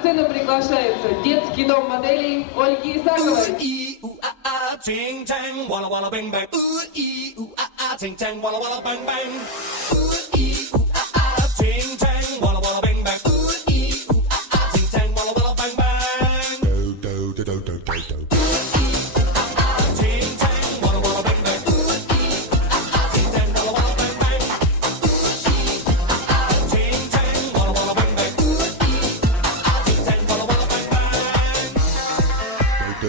сцену приглашается детский дом моделей Ольги Исаковой.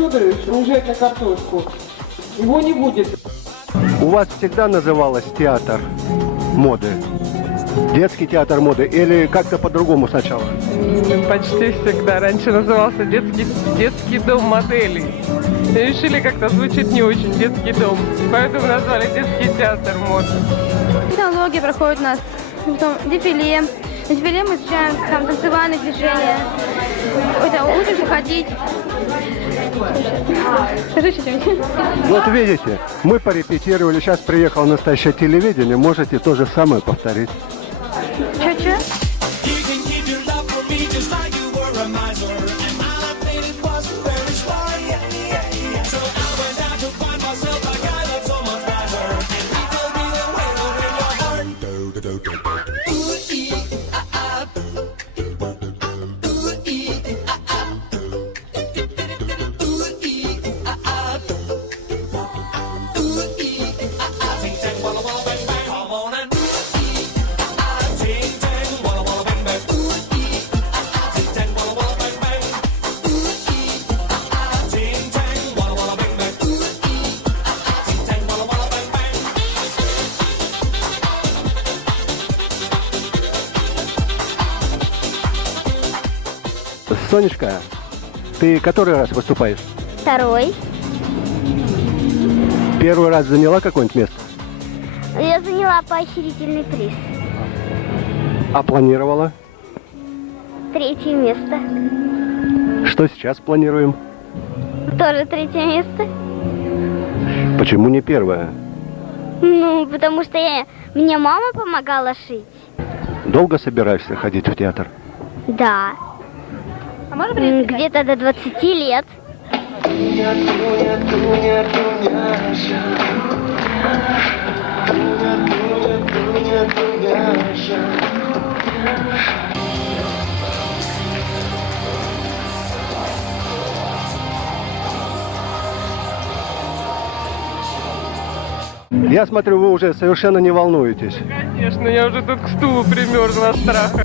Федорович уезжает на картошку. Его не будет. У вас всегда называлось театр моды? Детский театр моды или как-то по-другому сначала? Почти всегда. Раньше назывался детский, детский дом моделей. И решили как-то звучит не очень детский дом. Поэтому назвали детский театр моды. Технологии проходят у нас, потом дефиле. На дефиле мы изучаем там танцевальные движения. Это учимся ходить. Что-нибудь. Вот видите, мы порепетировали, сейчас приехало настоящее телевидение, можете то же самое повторить. Че-че? You can keep your love for me just like you were a miser. Сонечка, ты который раз выступаешь? Второй. Первый раз заняла какое-нибудь место? Я заняла поощрительный приз. А планировала? Третье место. Что сейчас планируем? Тоже третье место. Почему не первое? Ну, потому что я, мне мама помогала шить. Долго собираешься ходить в театр? Да. М, Где-то до 20 лет. Я смотрю, вы уже совершенно не волнуетесь. Конечно, я уже тут к стулу примерзла от страха.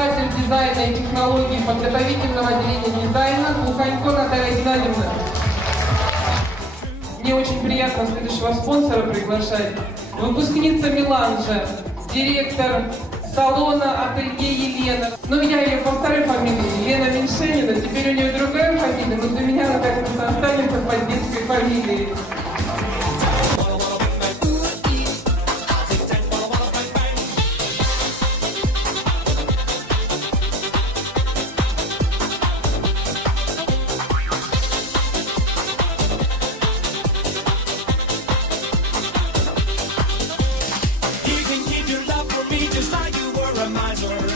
Дизайна и технологий подготовительного отделения дизайна Луханько Наталья Геннадьевна. Мне очень приятно следующего спонсора приглашать. Выпускница Меланжа, директор салона ателье Елена. Ну, я ее по второй фамилии, Елена Меньшенина. Теперь у нее другая фамилия, но для меня она как-то останется под детской фамилией. Sir.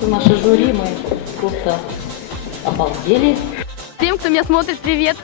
Miser. Наше жюри, мы просто обалдели. Всем, кто меня смотрит, привет.